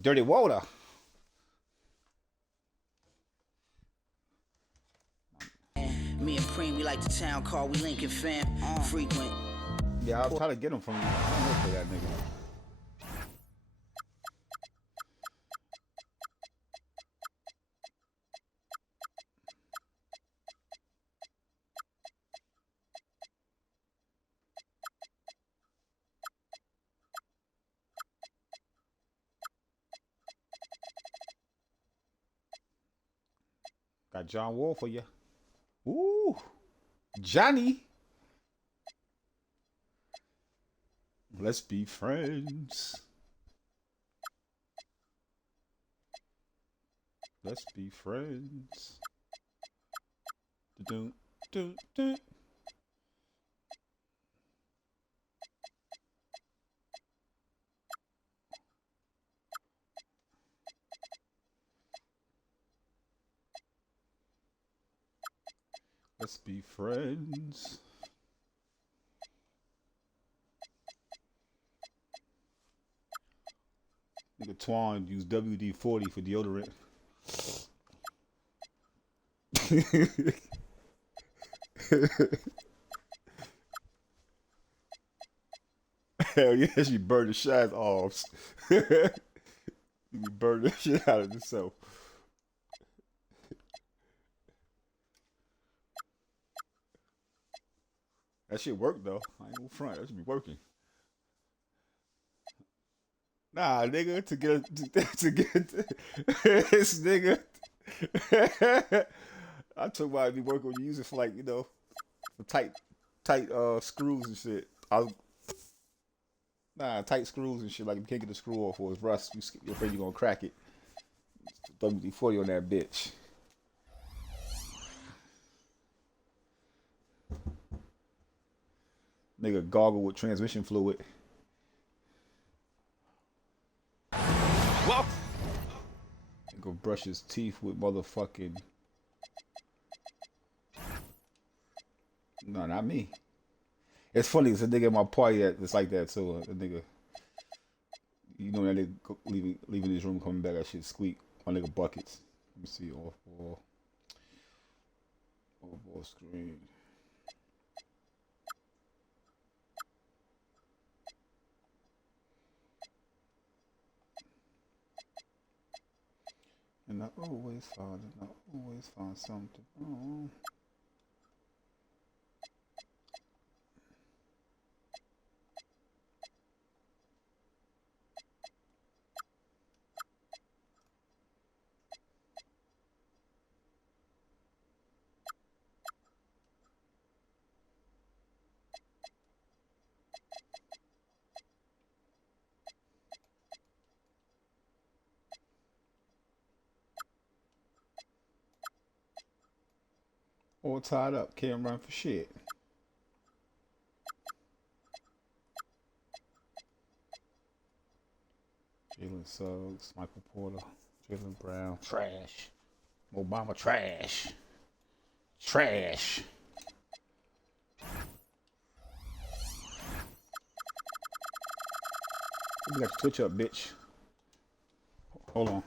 Dirty water. Me and Preem, we like the town call, we Lincoln fam. Frequent. Yeah, I'll try to get him from you. I don't know for that nigga. Got John Wall for you. Ooh, Johnny. Let's be friends. Let's be friends. Dun, dun, dun. Let's be friends. Nigga Twan used WD-40 for deodorant. Hell yeah, she burned the shit off. You burn the shit out of yourself. That shit worked though. I ain't gonna front. That should be working. Nah, nigga, to get this nigga. I took about it be working when you use it for like for tight screws and shit. Tight screws and shit. Like you can't get the screw off or it's rust. You're afraid you're gonna crack it. WD-40 on that bitch. Nigga gargle with transmission fluid. Well, go brush his teeth with motherfucking. No, not me. It's funny. It's a nigga in my party that's like that too. A nigga, that nigga leaving his room, coming back, that shit squeak. My nigga buckets. Let me see off ball screen. And I always find something wrong. All tied up, can't run for shit. Jalen Suggs, Michael Porter, Jalen Brown, trash. Obama, trash. Trash. You got your Twitch up, bitch. Hold on.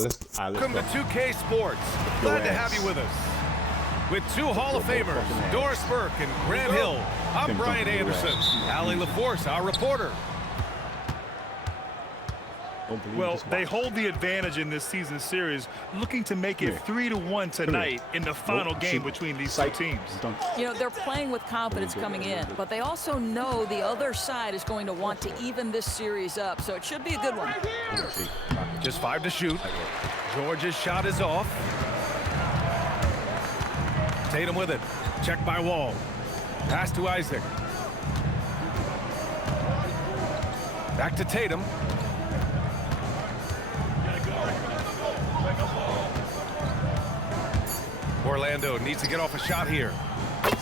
let's Welcome go. to 2K Sports. Glad to have you with us. With two Hall of Famers, Doris Burke and Grant Hill, I'm Brian Anderson. Allie LaForce, our reporter. Well, they hold the advantage in this season series, looking to make it 3-1 tonight in the final game between these two teams. You know, they're playing with confidence coming in, but they also know the other side is going to want to even this series up, so it should be a good one. Just 5 to shoot. George's shot is off. Tatum with it. Checked by Wall. Pass to Isaac. Back to Tatum. Orlando needs to get off a shot here.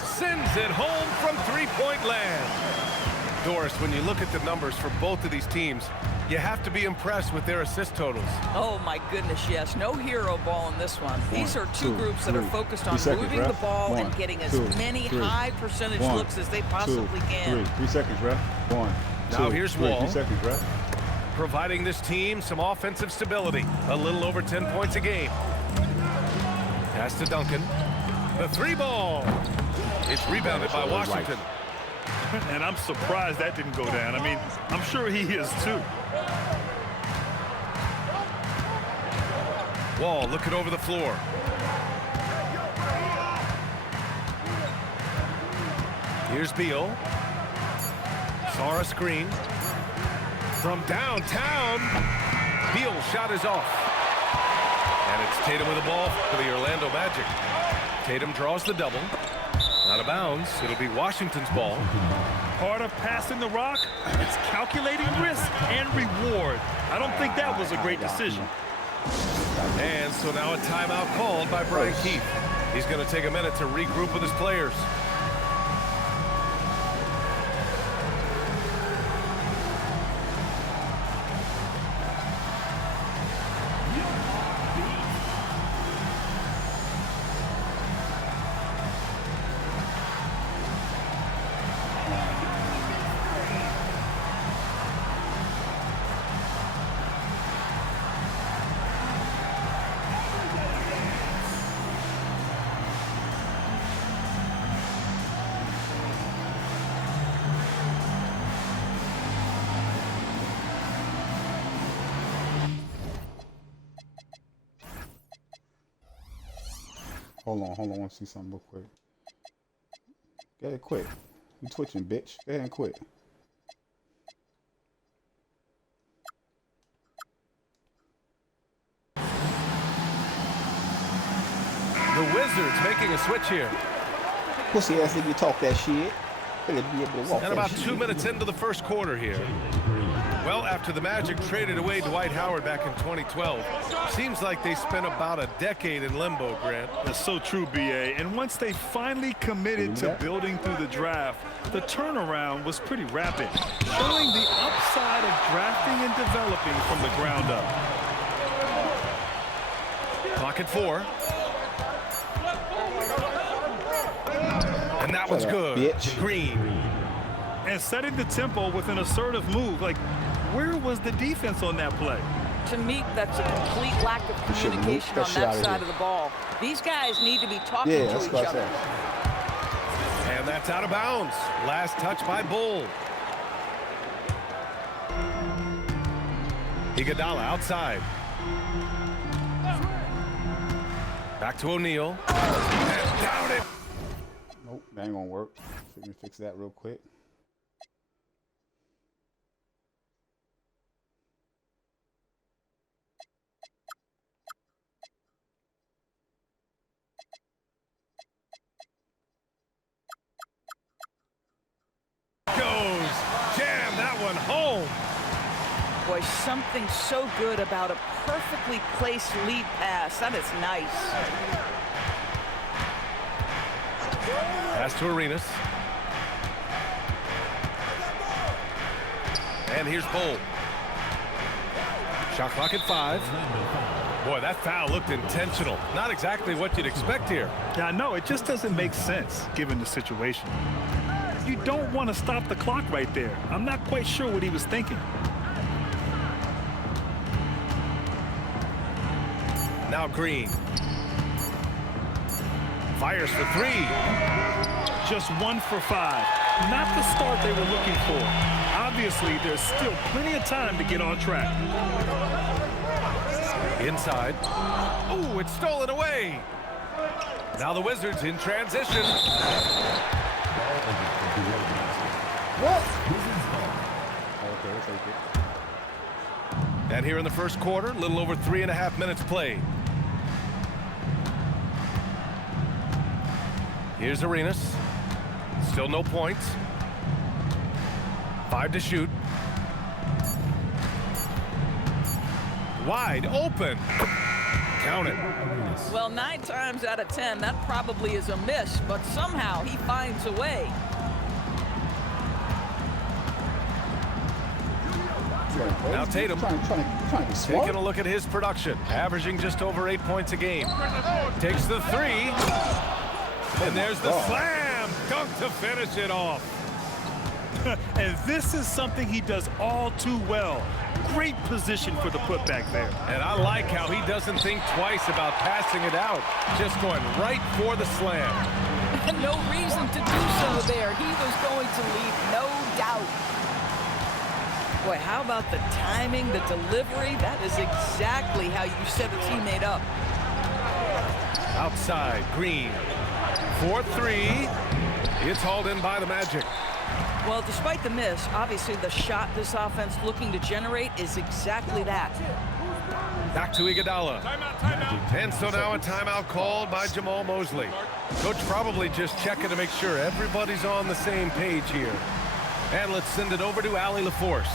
Sends it home from three-point land. Doris, when you look at the numbers for both of these teams, you have to be impressed with their assist totals. Oh, my goodness, yes. No hero ball in this one. These are two groups that are focused on seconds, moving the ball and getting as many high percentage looks as they possibly can. 3 seconds, ref. 1, 2, Now here's 3 Wall. seconds, ref. Providing this team some offensive stability. A little over 10 points a game. Pass to Duncan. The 3-ball. It's rebounded by Washington. And I'm surprised that didn't go down. I mean, I'm sure he is too. Wall looking over the floor. Here's Beal. Saw a screen. From downtown, Beal's shot is off. And it's Tatum with the ball for the Orlando Magic. Tatum draws the double. Out of bounds. It'll be Washington's ball. Part of passing the rock, it's calculating risk and reward. I don't think that was a great decision. And so now a timeout called by Brian Keefe. He's going to take a minute to regroup with his players. Hold on. I want to see something real quick. Go ahead, quit. You twitching, bitch. Go ahead and quit. The Wizards making a switch here. Pussy ass nigga talk that shit. Better be able to walk And that about shit. 2 minutes into the first quarter here. Well, after the Magic traded away Dwight Howard back in 2012, seems like they spent about a decade in limbo, Grant. That's so true, BA. And once they finally committed to building through the draft, the turnaround was pretty rapid, showing the upside of drafting and developing from the ground up. Clock at 4. And that one's good. Bitch. Green. And setting the tempo with an assertive move. Like, where was the defense on that play? To me, that's a complete lack of communication on that side of the ball. These guys need to be talking to each other. And that's out of bounds. Last touch by Bull. Iguodala outside. Back to O'Neal. And down it. Nope, that ain't gonna work. Let me fix that real quick. Goes. Jam that one home. Boy, something so good about a perfectly placed lead pass. That is nice. Pass to Arenas. And here's Bull. Shot clock at 5. Boy, that foul looked intentional. Not exactly what you'd expect here. Yeah, no, it just doesn't make sense given the situation. You don't want to stop the clock right there. I'm not quite sure what he was thinking. Now Green. Fires for three. Just 1 for 5. Not the start they were looking for. Obviously, there's still plenty of time to get on track. Inside. Oh, it's stolen away. Now the Wizards in transition. What? Okay, we'll take it. And here in the first quarter, a little over 3.5 minutes played. Here's Arenas. Still no points. 5 to shoot. Wide open. Count it. Well, 9 times out of 10, that probably is a miss, but somehow he finds a way. Now Tatum Trying to be smart. taking a look at his production, averaging just over 8 points a game. Takes the three. And there's the slam dunk to finish it off. And this is something he does all too well. Great position for the putback there. And I like how he doesn't think twice about passing it out, just going right for the slam. No reason to do so there. He was going to leave, no doubt. Boy, how about the timing, the delivery? That is exactly how you set a teammate up. Outside, Green. 4-3. It's hauled in by the Magic. Well, despite the miss, obviously the shot this offense looking to generate is exactly that. Back to Iguodala. And so now a timeout called by Jamal Mosley. Coach probably just checking to make sure everybody's on the same page here. And let's send it over to Allie LaForce.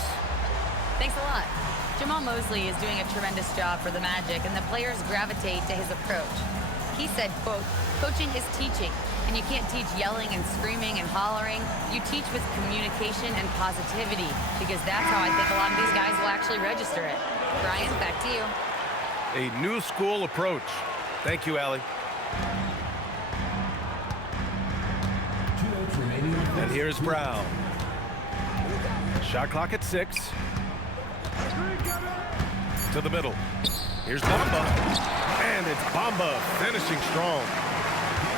Thanks a lot. Jamal Mosley is doing a tremendous job for the Magic, and the players gravitate to his approach. He said, quote, "Coaching is teaching, and you can't teach yelling and screaming and hollering. You teach with communication and positivity, because that's how I think a lot of these guys will actually register it." Brian, back to you. A new school approach. Thank you, Allie. And here's Brown. Shot clock at 6. To the middle. Here's Bamba. And it's Bamba finishing strong.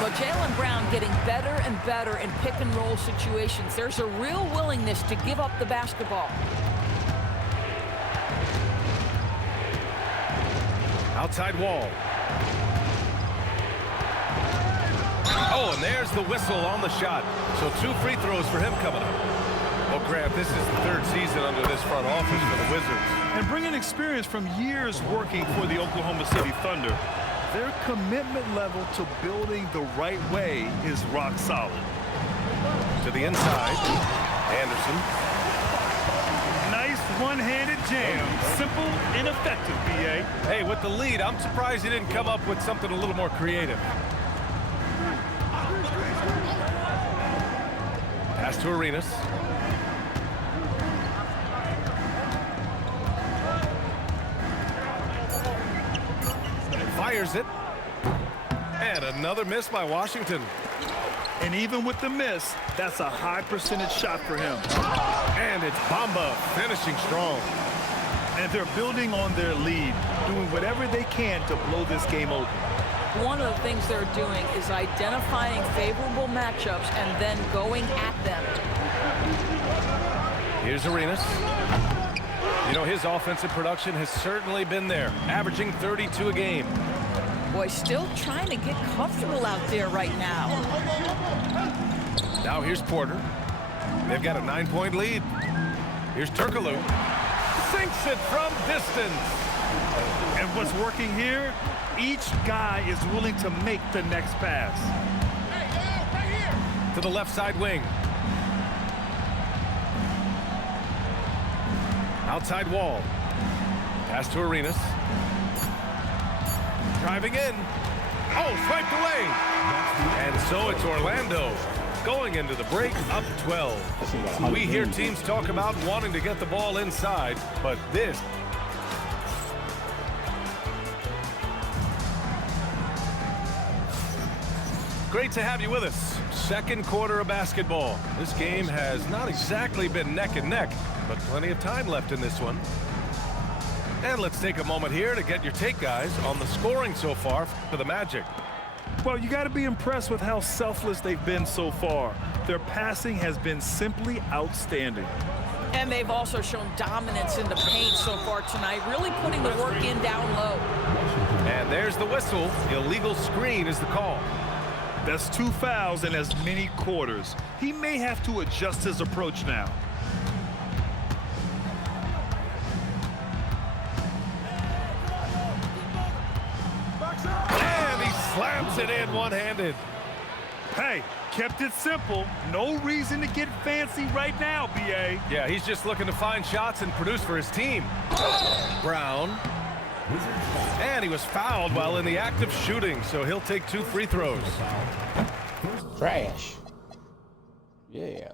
But Jaylen Brown getting better and better in pick-and-roll situations. There's a real willingness to give up the basketball. Outside Wall. Oh, and there's the whistle on the shot. So 2 free throws for him coming up. Well, Grant, this is the 3rd season under this front office for the Wizards. And bringing experience from years working for the Oklahoma City Thunder, their commitment level to building the right way is rock solid. To the inside, Anderson. Nice one-handed jam. Simple and effective, B.A. Hey, with the lead, I'm surprised he didn't come up with something a little more creative. Pass to Arenas. Fires it. And another miss by Washington. And even with the miss, that's a high percentage shot for him. And it's Bamba finishing strong. And they're building on their lead, doing whatever they can to blow this game open. One of the things they're doing is identifying favorable matchups and then going at them. Here's Arenas. You know, his offensive production has certainly been there, averaging 32 a game. Boy, still trying to get comfortable out there right now. Now here's Porter. They've got a 9-point lead. Here's Turkoglu. Sinks it from distance. And what's working here? Each guy is willing to make the next pass. To the left side wing. Outside Wall. Pass to Arenas. Driving in. Oh, swiped away. And so it's Orlando going into the break up 12. We hear teams talk about wanting to get the ball inside, but this. Great to have you with us. Second quarter of basketball. This game has not exactly been neck and neck, but plenty of time left in this one. And let's take a moment here to get your take, guys, on the scoring so far for the Magic. Well, you got to be impressed with how selfless they've been so far. Their passing has been simply outstanding. And they've also shown dominance in the paint so far tonight, really putting the work in down low. And there's the whistle. Illegal screen is the call. That's 2 fouls in as many quarters. He may have to adjust his approach now. And he slams it in one-handed. Hey, kept it simple. No reason to get fancy right now, B.A. Yeah, he's just looking to find shots and produce for his team. Brown. And he was fouled while in the act of shooting, so he'll take 2 free throws. Trash. Yeah.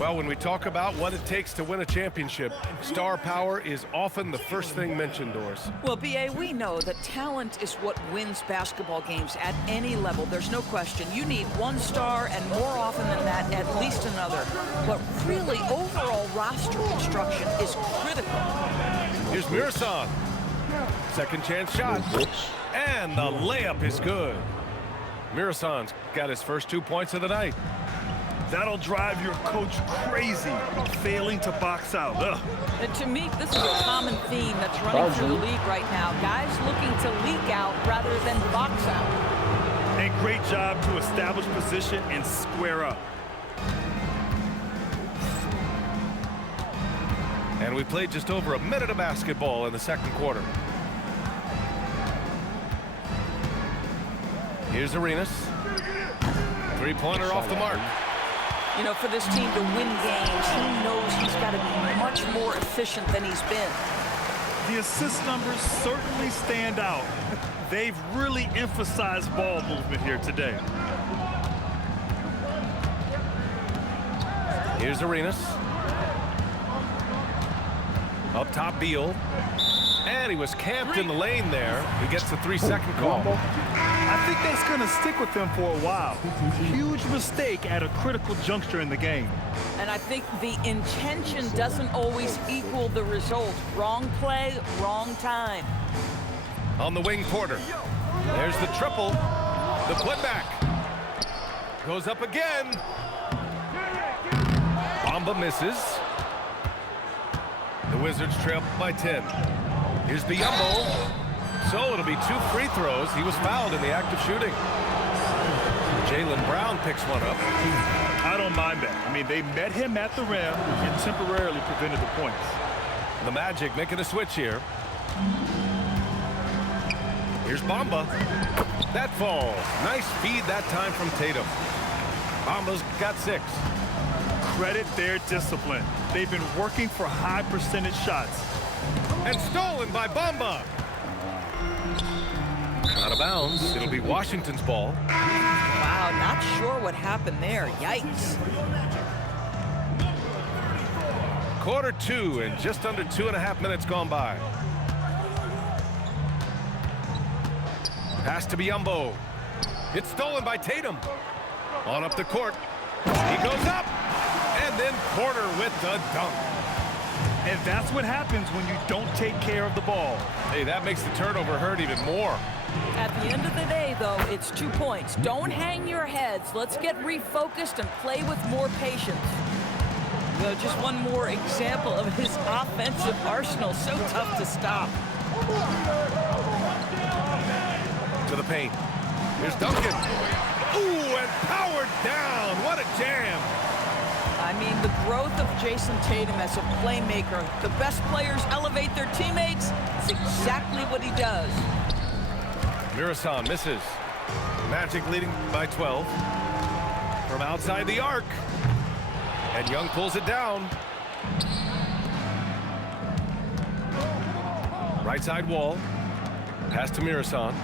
Well, when we talk about what it takes to win a championship, star power is often the first thing mentioned, Doris. Well, B.A., we know that talent is what wins basketball games at any level. There's no question. You need one star, and more often than that, at least another. But really, overall roster construction is critical. Here's Mirasan. Second chance shot. And the layup is good. Mirasan's got his first 2 points of the night. That'll drive your coach crazy, failing to box out. Ugh. And to me, this is a common theme that's running through the league right now. Guys looking to leak out rather than box out. And great job to establish position and square up. And we played just over a minute of basketball in the second quarter. Here's Arenas. Three-pointer off the mark. You know, for this team to win games, he knows he's got to be much more efficient than he's been. The assist numbers certainly stand out. They've really emphasized ball movement here today. Here's Arenas. Up top, Beal. And he was camped in the lane there. He gets the 3-second call. I think that's going to stick with them for a while. Huge mistake at a critical juncture in the game. And I think the intention doesn't always equal the result. Wrong play, wrong time. On the wing, Porter. There's the triple. The putback. Goes up again. Bamba misses. The Wizards trail by 10. Here's Biyombo. So it'll be 2 free throws. He was fouled in the act of shooting. Jaylen Brown picks one up. I don't mind that. I mean, they met him at the rim and temporarily prevented the points. The Magic making a switch here. Here's Bamba. That falls. Nice feed that time from Tatum. Bamba's got 6. Credit their discipline. They've been working for high percentage shots. And stolen by Bamba. Out of bounds. It'll be Washington's ball. Wow, not sure what happened there. Yikes. Quarter 2 and just under 2.5 minutes gone by. Pass to Biyombo. It's stolen by Tatum. On up the court. He goes up. And then Porter with the dunk. And that's what happens when you don't take care of the ball. Hey, that makes the turnover hurt even more. At the end of the day, though, it's 2 points. Don't hang your heads. Let's get refocused and play with more patience. Just one more example of his offensive arsenal. So tough to stop. To the paint. Here's Duncan. Ooh, and powered down. What a jam. I mean, the growth of Jason Tatum as a playmaker. The best players elevate their teammates. It's exactly what he does. Mirasan misses. Magic leading by 12. From outside the arc. And Young pulls it down. Right side wall. Pass to Mirasan.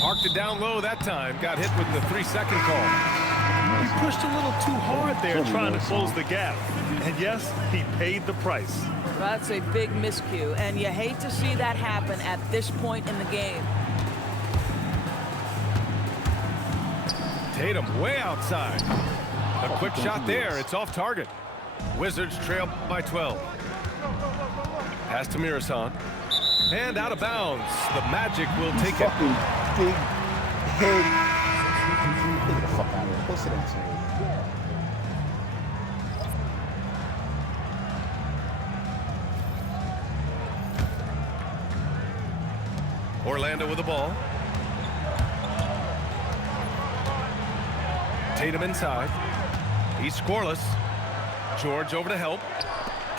Parked it down low that time. Got hit with the 3-second call. He pushed a little too hard there trying to close the gap. And yes, he paid the price. That's a big miscue, and you hate to see that happen at this point in the game. Tatum way outside. A quick shot there. It's off target. Wizards trail by 12. Pass to Mirasan. And out of bounds. The Magic will take it. Big head. Get the fuck out of here. Go sit down somewhere. Orlando with the ball. Tatum inside. He's scoreless. George over to help.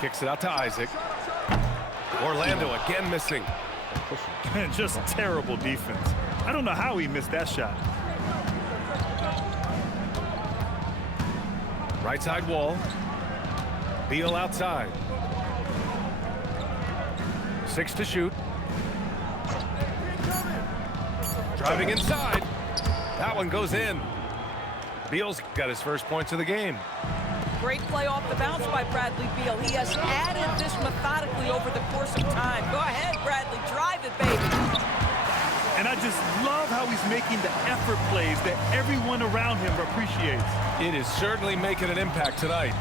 Kicks it out to Isaac. Orlando again missing. Just terrible defense. I don't know how he missed that shot. Right side wall. Beal outside. 6 to shoot. Driving inside. That one goes in. Beal's got his first points of the game. Great play off the bounce by Bradley Beal. He has added this methodically over the course of time. Go ahead, Bradley. Drive it, baby. And I just love how he's making the effort plays that everyone around him appreciates. It is certainly making an impact tonight.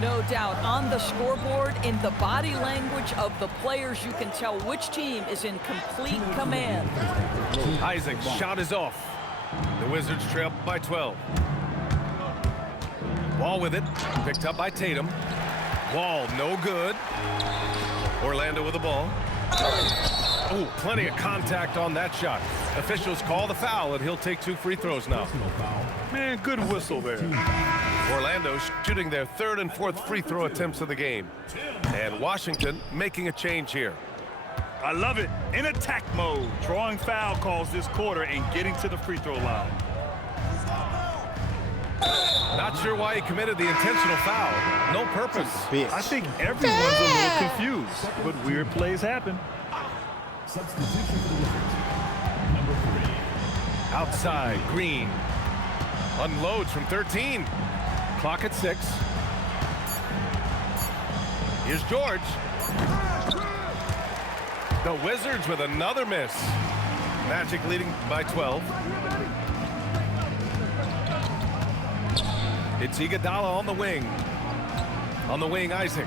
No doubt. On the scoreboard, in the body language of the players, you can tell which team is in complete command. Isaac's shot is off. The Wizards trail by 12. Wall with it. Picked up by Tatum. Wall no good. Orlando with the ball. Oh, plenty of contact on that shot. Officials call the foul, and he'll take 2 free throws now. Man, good whistle there. Orlando shooting their 3rd and 4th free throw attempts of the game. And Washington making a change here. I love it. In attack mode, drawing foul calls this quarter and getting to the free throw line. Not sure why he committed the intentional foul. No purpose. I think everyone's a little confused, but weird plays happen. Outside, Green. Unloads from 13. Clock at 6. Here's George. The Wizards with another miss. Magic leading by 12. It's Iguodala on the wing. On the wing, Isaac.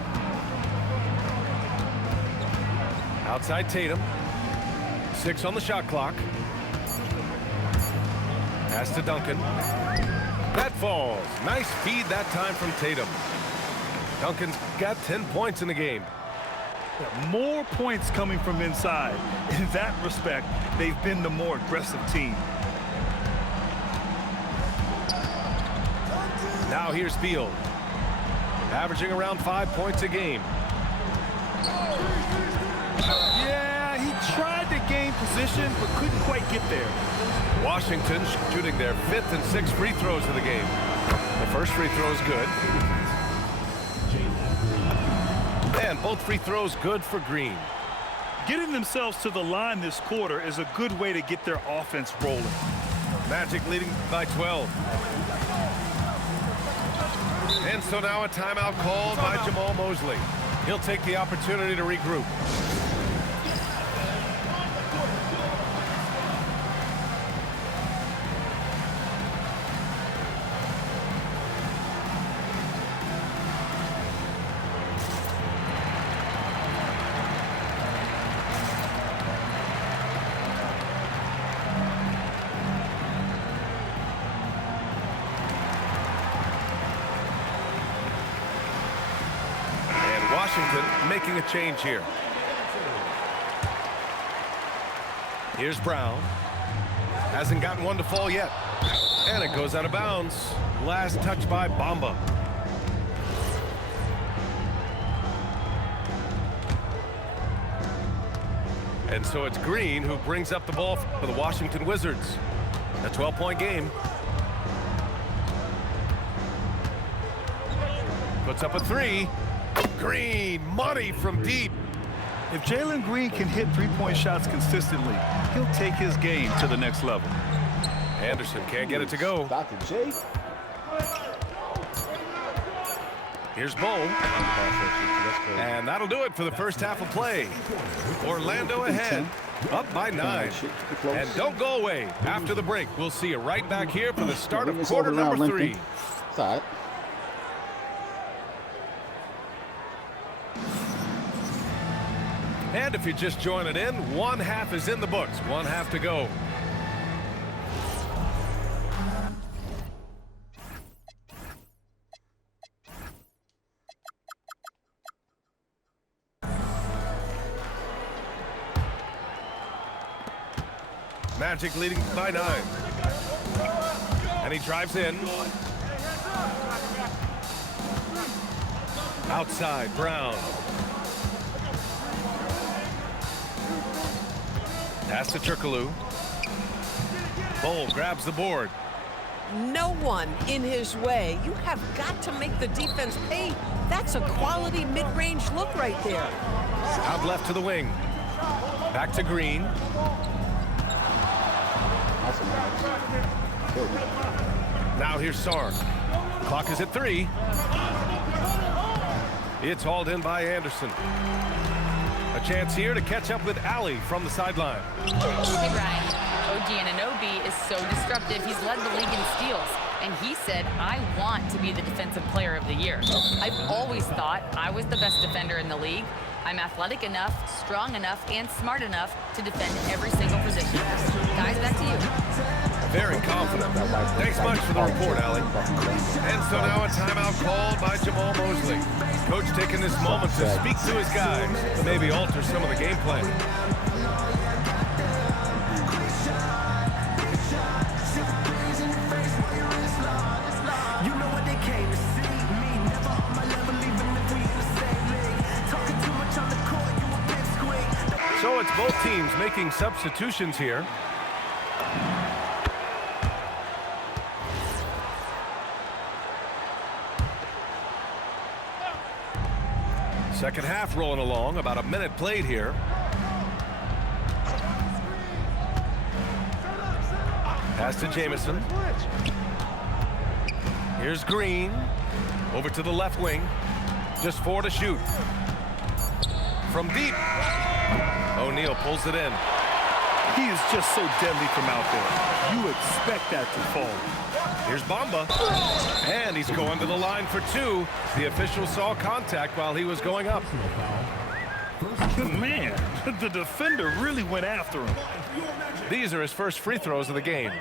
Outside Tatum. 6 on the shot clock. Pass to Duncan. That falls. Nice feed that time from Tatum. Duncan's got 10 points in the game. More points coming from inside. In that respect, they've been the more aggressive team. Now here's Beal. Averaging around 5 points a game. Yeah, he tried to gain position, but couldn't quite get there. Washington shooting their 5th and 6th free throws of the game. The first free throw is good. And both free throws good for Green. Getting themselves to the line this quarter is a good way to get their offense rolling. Magic leading by 12. And so now a timeout called by Jamal Mosley. He'll take the opportunity to regroup. Washington making a change here. Here's Brown. Hasn't gotten one to fall yet. And it goes out of bounds. Last touch by Bamba. And so it's Green who brings up the ball for the Washington Wizards. A 12-point game. Puts up a 3. Green, money from deep. If Jalen Green can hit three-point shots consistently, he'll take his game to the next level. Anderson can't get it to go. Dr. J. Here's Bull. And that'll do it for the first half of play. Orlando ahead, up by 9. And don't go away. After the break, we'll see you right back here for the start of quarter number 3. It's all right. And if you're just joining in, one half is in the books. One half to go. Magic leading by 9. And he drives in. Outside, Brown. Pass to Turkoglu. Bull grabs the board. No one in his way. You have got to make the defense pay. That's a quality mid-range look right there. Out left to the wing. Back to Green. Now here's Sarr. Clock is at 3. It's hauled in by Anderson. A chance here to catch up with Alley from the sideline. Hey, Brian. OG Anunoby is so disruptive. He's led the league in steals. And he said, I want to be the defensive player of the year. I've always thought I was the best defender in the league. I'm athletic enough, strong enough, and smart enough to defend every single position. Guys, back to you. Very confident. Thanks much for the report, Allie. And so now a timeout called by Jamal Mosley. Coach taking this moment to speak to his guys, maybe alter some of the game plan. So it's both teams making substitutions here. Second half rolling along, about a minute played here. Pass to Jamison. Here's Green. Over to the left wing. Just 4 to shoot. From deep. O'Neal pulls it in. He is just so deadly from out there. You expect that to fall. Here's Bamba. And he's going to the line for 2. The official saw contact while he was going up. Man, the defender really went after him. These are his first free throws of the game.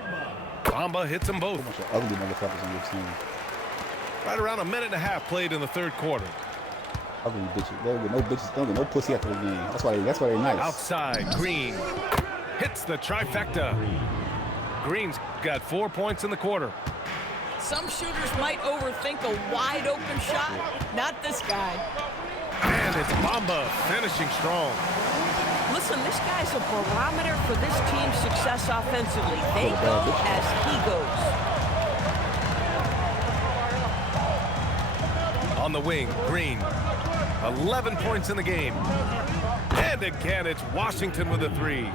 Bamba hits them both. Ugly motherfuckers on your team. Right around a minute and a half played in the third quarter. Ugly bitches. They don't get no bitches. They don't get no pussy after the game. That's why they're nice. Outside, Green hits the trifecta. Green's got 4 points in the quarter. Some shooters might overthink a wide open shot. Not this guy. And it's Bamba finishing strong. Listen, this guy's a barometer for this team's success offensively. They go as he goes. On the wing, Green. 11 points in the game. And again, it's Washington with a 3.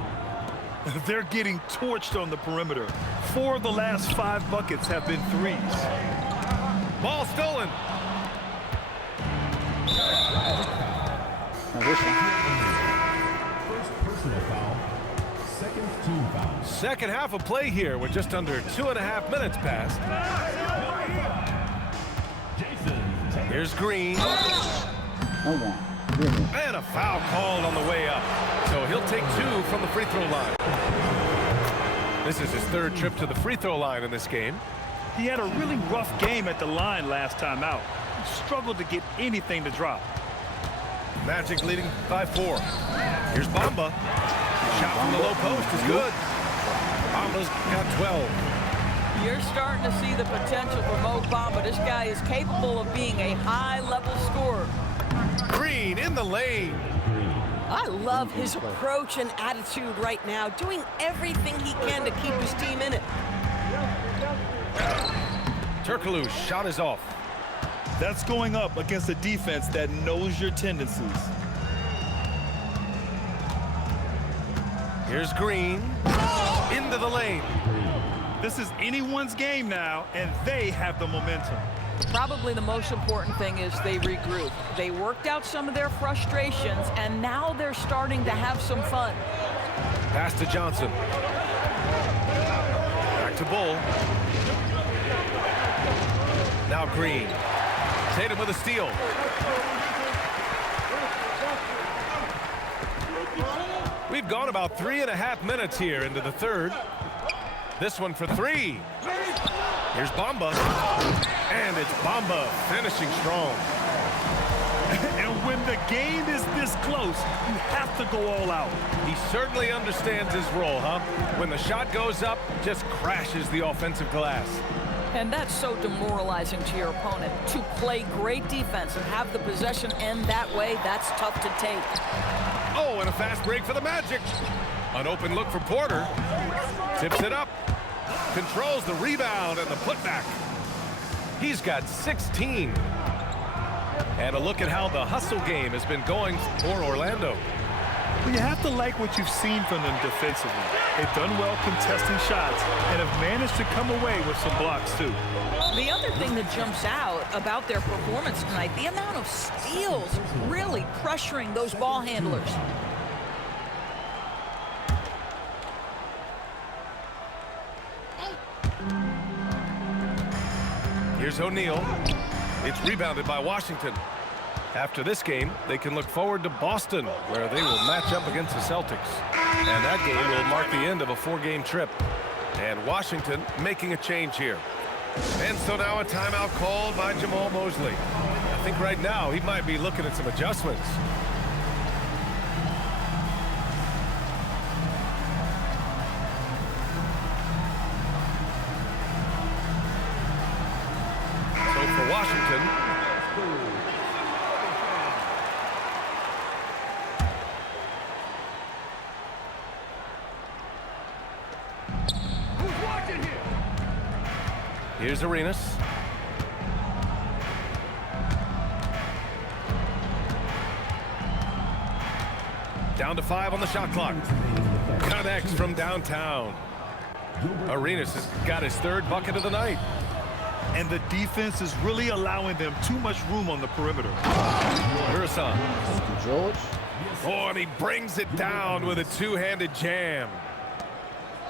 They're getting torched on the perimeter. 4 of the last 5 buckets have been threes. Ball stolen. Second half of play here with just under 2.5 minutes passed. Here's Green. And a foul called on the way up. So he'll take 2 from the free throw line. This is his 3rd trip to the free throw line in this game. He had a really rough game at the line last time out. He struggled to get anything to drop. Magic leading by 4. Here's Bamba. Shot from the low post is good. Bamba's got 12. You're starting to see the potential for Mo Bamba. This guy is capable of being a high-level scorer. Green in the lane. I love his approach and attitude right now, doing everything he can to keep his team in it. Turkoglu's shot is off. That's going up against a defense that knows your tendencies. Here's Green. Into the lane. This is anyone's game now, and they have the momentum. Probably the most important thing is they regrouped. They worked out some of their frustrations, and now they're starting to have some fun. Pass to Johnson. Back to Bull. Now Green. Tatum with a steal. We've gone about 3.5 minutes here into the third. This one for three. Here's Bamba. And it's Bamba finishing strong. And when the game is this close, you have to go all out. He certainly understands his role, huh? When the shot goes up, just crashes the offensive glass. And that's so demoralizing to your opponent. To play great defense and have the possession end that way, that's tough to take. Oh, and a fast break for the Magic. An open look for Porter. Tips it up. Controls the rebound and the putback. He's got 16. And a look at how the hustle game has been going for Orlando. Well, you have to like what you've seen from them defensively. They've done well contesting shots and have managed to come away with some blocks, too. The other thing that jumps out about their performance tonight, the amount of steals, really pressuring those ball handlers. Here's O'Neal. It's rebounded by Washington. After this game, they can look forward to Boston, where they will match up against the Celtics. And that game will mark the end of a 4-game trip. And Washington making a change here. And so now a timeout called by Jamal Mosley. I think right now he might be looking at some adjustments. So for Washington, here's Arenas. Down to 5 on the shot clock. Connects from downtown. Arenas has got his 3rd bucket of the night. And the defense is really allowing them too much room on the perimeter. Ursan. George. Oh, and he brings it down with a 2-handed jam.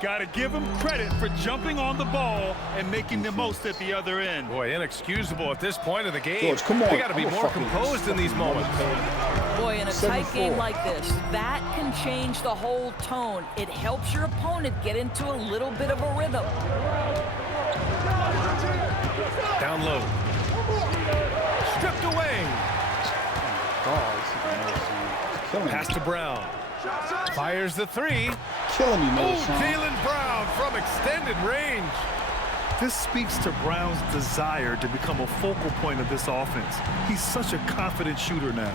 Got to give him credit for jumping on the ball and making the most at the other end. Boy, inexcusable at this point of the game. George, come on. They got to be more composed in these moments. Boy, in a tight game like this, that can change the whole tone. It helps your opponent get into a little bit of a rhythm. Down low. Stripped away. Pass to Brown. Fires the 3. Killing me, man. Oh, Jaylen Brown from extended range. This speaks to Brown's desire to become a focal point of this offense. He's such a confident shooter now.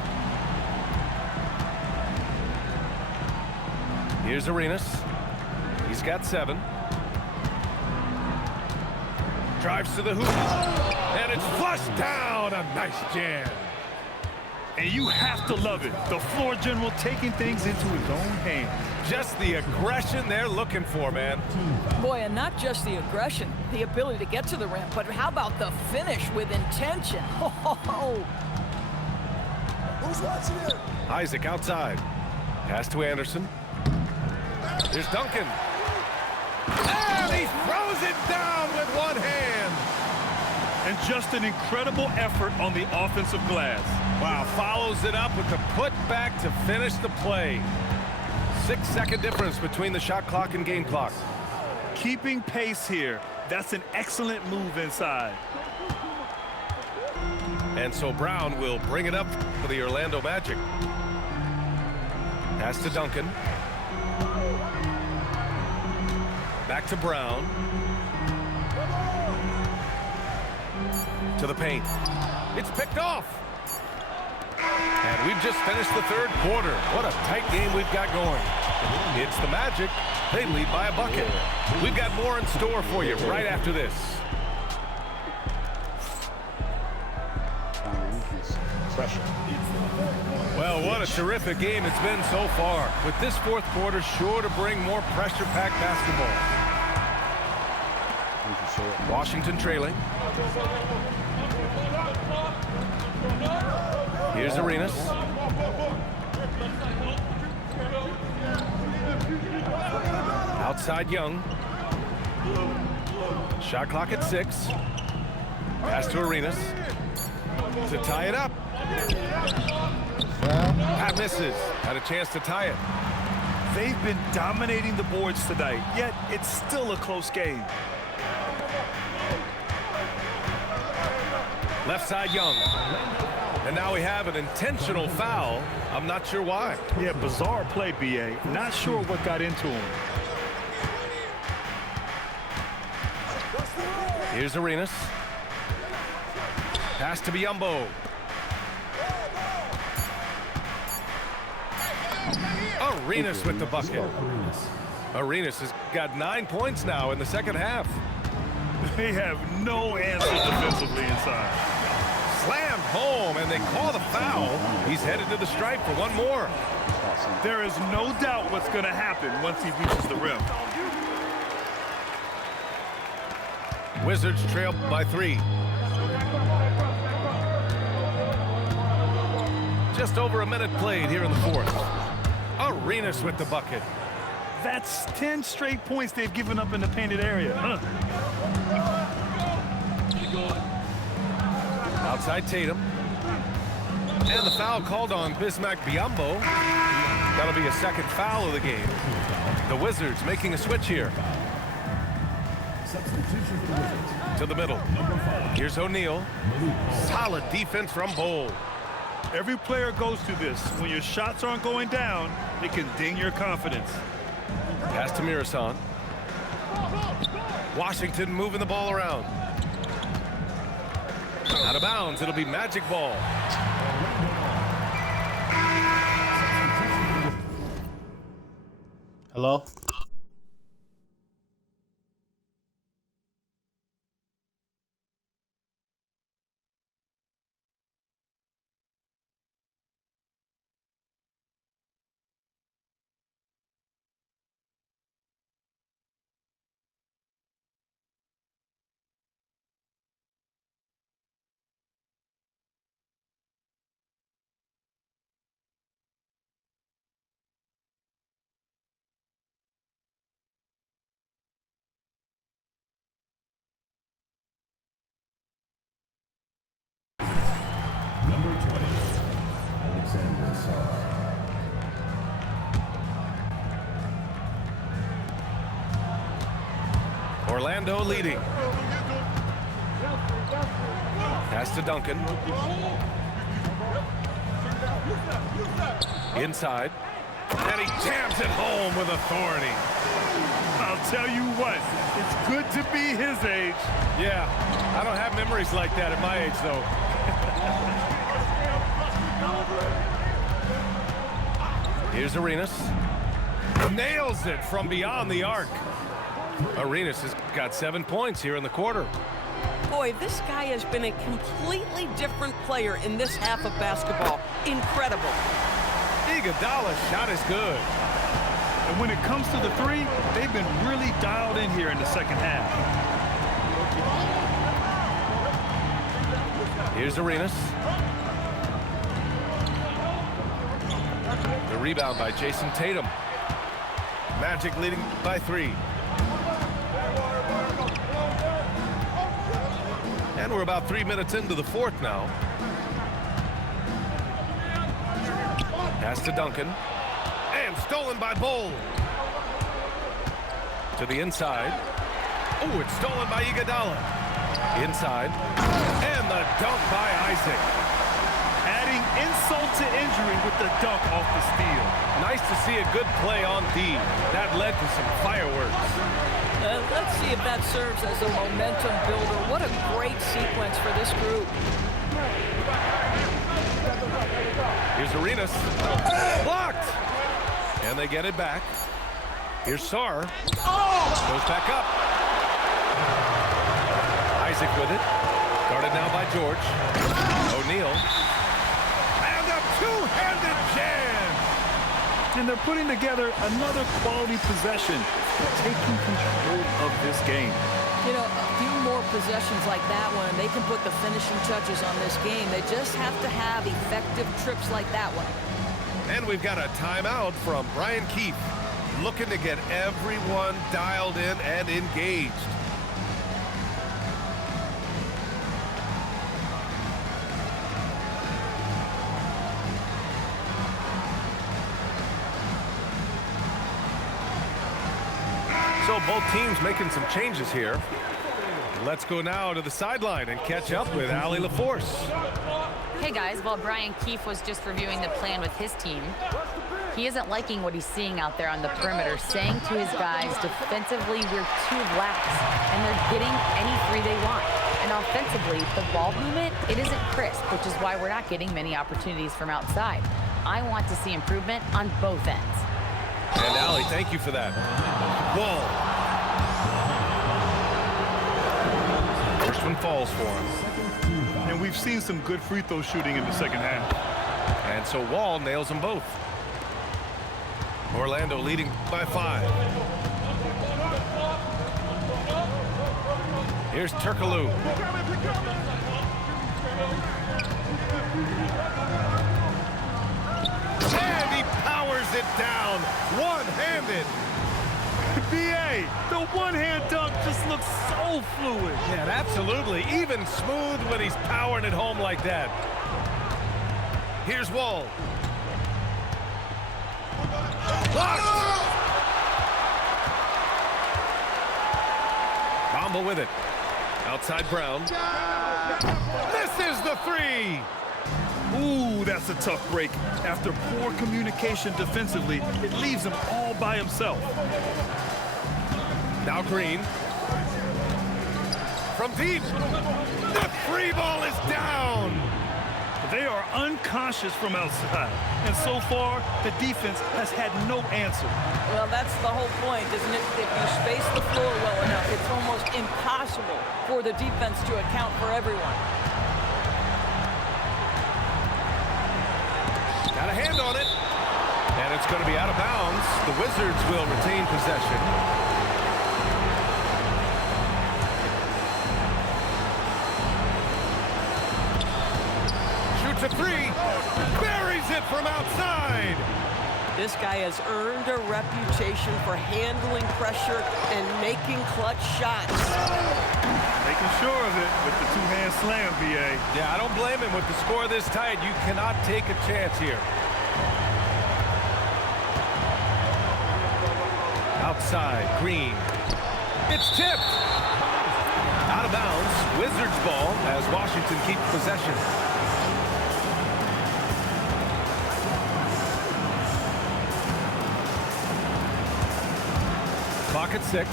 Here's Arenas. He's got 7. Drives to the hoop. And it's flushed down. A nice jam. And you have to love it. The floor general taking things into his own hands. Just the aggression they're looking for, man. Boy, and not just the aggression, the ability to get to the rim, but how about the finish with intention? Who's watching here? Isaac outside. Pass to Anderson. There's Duncan. And he throws it down with one hand. And just an incredible effort on the offensive glass. Wow, follows it up with the putback to finish the play. 6-second difference between the shot clock and game clock. Keeping pace here. That's an excellent move inside. And so Brown will bring it up for the Orlando Magic. Pass to Duncan. Back to Brown. To the paint. It's picked off. And we've just finished the 3rd quarter. What a tight game we've got going. It's the Magic. They lead by a bucket. We've got more in store for you right after this. Pressure. Well, what a terrific game it's been so far. With this 4th quarter sure to bring more pressure-packed basketball. Washington trailing. Here's Arenas. Outside Young. Shot clock at 6. Pass to Arenas to tie it up. That misses. Had a chance to tie it. They've been dominating the boards tonight, yet it's still a close game. Left side Young. And now we have an intentional foul. I'm not sure why. Yeah, bizarre play, B.A. Not sure what got into him. Here's Arenas. Pass to Biyombo. Arenas with the bucket. Arenas has got 9 points now in the second half. They have no answer defensively inside. Slammed home, and they call the foul. He's headed to the stripe for one more. There is no doubt what's going to happen once he reaches the rim. Wizards trail by 3. Just over a minute played here in the fourth. Arenas with the bucket. That's 10 straight points they've given up in the painted area. Outside Tatum. And the foul called on Bismack Biyombo. That'll be a second foul of the game. The Wizards making a switch here. To the middle. Here's O'Neal. Solid defense from Bol. Every player goes through this. When your shots aren't going down, it can ding your confidence. Pass to Mirasan. Washington moving the ball around. Out of bounds. It'll be Magic ball. Hello? Orlando leading. Pass to Duncan. Inside. And he jams it home with authority. I'll tell you what, it's good to be his age. Yeah, I don't have memories like that at my age, though. Here's Arenas. Nails it from beyond the arc. Arenas has got 7 points here in the quarter. Boy, this guy has been a completely different player in this half of basketball. Incredible. Iguodala's shot is good. And when it comes to the three, they've been really dialed in here in the second half. Here's Arenas. The rebound by Jason Tatum. Magic leading by 3. And we're about 3 minutes into the fourth now. Pass to Duncan. And stolen by Bol. To the inside. Oh, it's stolen by Iguodala. Inside. And the dunk by Isaac. Adding insult to injury with the dunk off the steal. Nice to see a good play on D. That led to some fireworks. Let's see if that serves as a momentum builder. What a great sequence for this group. Here's Arenas. Blocked. And they get it back. Here's Sarr. Goes back up. Isaac with it. Guarded now by George. O'Neal. And a two-handed jam. And they're putting together another quality possession, taking control of this game. You know, a few more possessions like that one, and they can put the finishing touches on this game. They just have to have effective trips like that one. And we've got a timeout from Brian Keefe, looking to get everyone dialed in and engaged. So both teams making some changes here. Let's go now to the sideline and catch up with Allie LaForce. Hey guys, while Brian Keefe was just reviewing the plan with his team, he isn't liking what he's seeing out there on the perimeter, saying to his guys, defensively, we're too lax, and they're getting any three they want. And offensively, the ball movement, it isn't crisp, which is why we're not getting many opportunities from outside. I want to see improvement on both ends. And Allie, thank you for that. Wall. First one falls for him. And we've seen some good free throw shooting in the second half. And so Wall nails them both. Orlando leading by 5. Here's Turkoglu. And he powers it down, one-handed. B.A., the one-hand dunk just looks so fluid. Yeah, absolutely. Even smooth when he's powering it home like that. Here's Wall. Blocked. Bamba with it. Outside Brown. Misses the 3. Ooh, that's a tough break. After poor communication defensively, it leaves him all by himself. Now Green. From deep. The 3 ball is down. They are unconscious from outside. And so far, the defense has had no answer. Well, that's the whole point, isn't it? If you space the floor well enough, it's almost impossible for the defense to account for everyone. Got a hand on it. And it's going to be out of bounds. The Wizards will retain possession. Shoots a 3. Buries it from outside. This guy has earned a reputation for handling pressure and making clutch shots. Making sure of it with the two-hand slam, B.A. Yeah, I don't blame him with the score this tight. You cannot take a chance here. Outside, Green. It's tipped. Out of bounds. Wizards ball as Washington keeps possession. Clock at 6.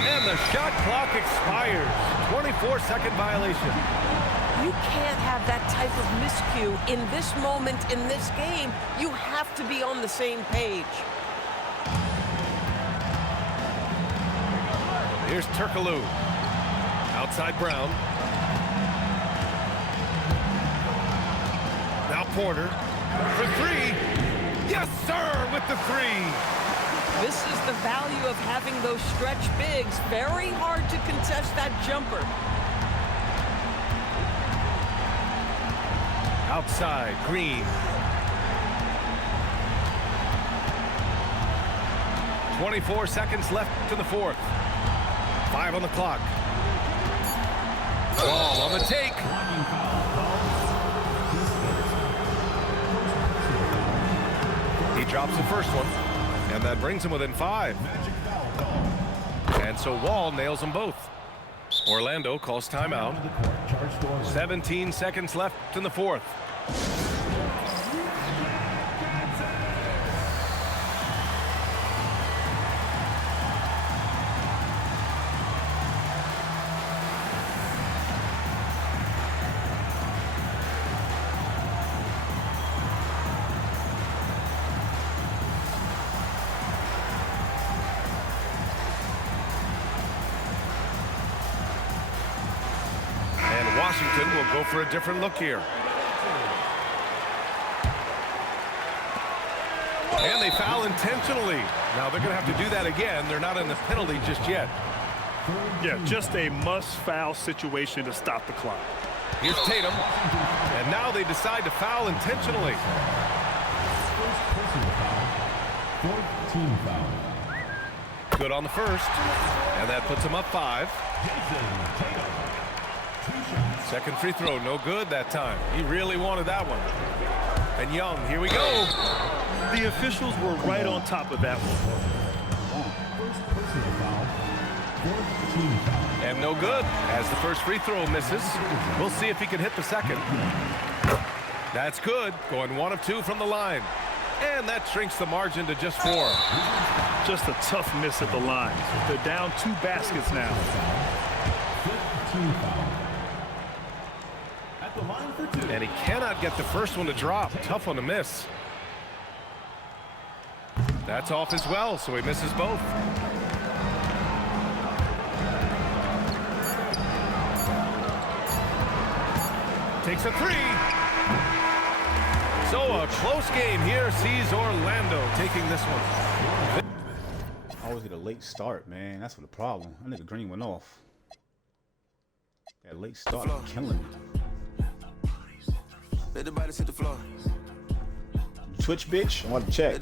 And the shot clock expires. 24-second violation. You can't have that type of miscue in this moment in this game. You have to be on the same page. Here's Turkoglu. Outside Brown. Now Porter for 3. Yes, sir, with the 3. This is the value of having those stretch bigs. Very hard to contest that jumper. Outside, Green. 24 seconds left to the 4th. 5 on the clock. Ball on the take. He drops the first one, and that brings him within 5. And so Wall nails them both. Orlando calls timeout. 17 seconds left in the 4th. Washington will go for a different look here. And they foul intentionally. Now they're going to have to do that again. They're not in the penalty just yet. Yeah, just a must-foul situation to stop the clock. Here's Tatum. And now they decide to foul intentionally. Good on the first. And that puts him up 5. Second free throw, no good that time. He really wanted that one. And Young, here we go. The officials were right on top of that one. And no good as the first free throw misses. We'll see if he can hit the second. That's good. Going 1 of 2 from the line. And that shrinks the margin to just 4. Just a tough miss at the line. They're down 2 baskets now. And he cannot get the first one to drop. Tough one to miss. That's off as well, so he misses both. Takes a 3. So a close game here sees Orlando taking this one. I always get a late start, man. That's what the problem. That nigga Green went off. That late start is killing me. Let the bodies hit the floor. Twitch, bitch. I want to check.